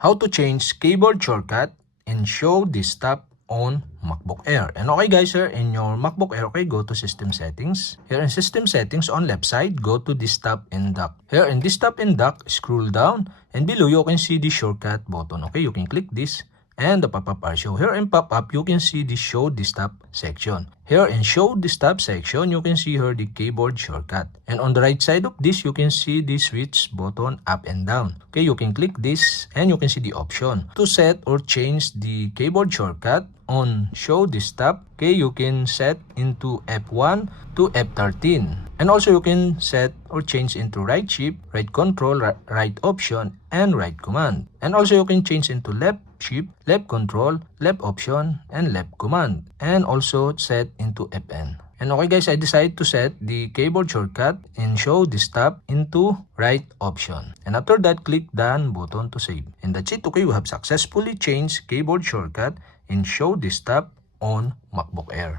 how to change keyboard shortcut and show desktop on MacBook Air. And okay guys, here in your MacBook Air, okay, go to System Settings. Here in System Settings on left side, go to Desktop and Dock. Here in Desktop and Dock, scroll down and below you can see the shortcut button. Okay, you can click this and the pop-up are show. Here in pop-up, you can see the Show Desktop section. Here in Show Desktop section, you can see here the keyboard shortcut. And on the right side of this, you can see the switch button up and down. Okay, you can click this and you can see the option. To set or change the keyboard shortcut on Show Desktop, okay, you can set into F1 to F13. And also you can set or change into right shift, right control, right option, and right command. And also you can change into left shift, left control, left option, and left command. And also set into FN. And okay guys, I decided to set the keyboard shortcut in Show Desktop into right option. And after that, click Done button to save. And that's it. Okay, we have successfully changed keyboard shortcut in Show Desktop on MacBook Air.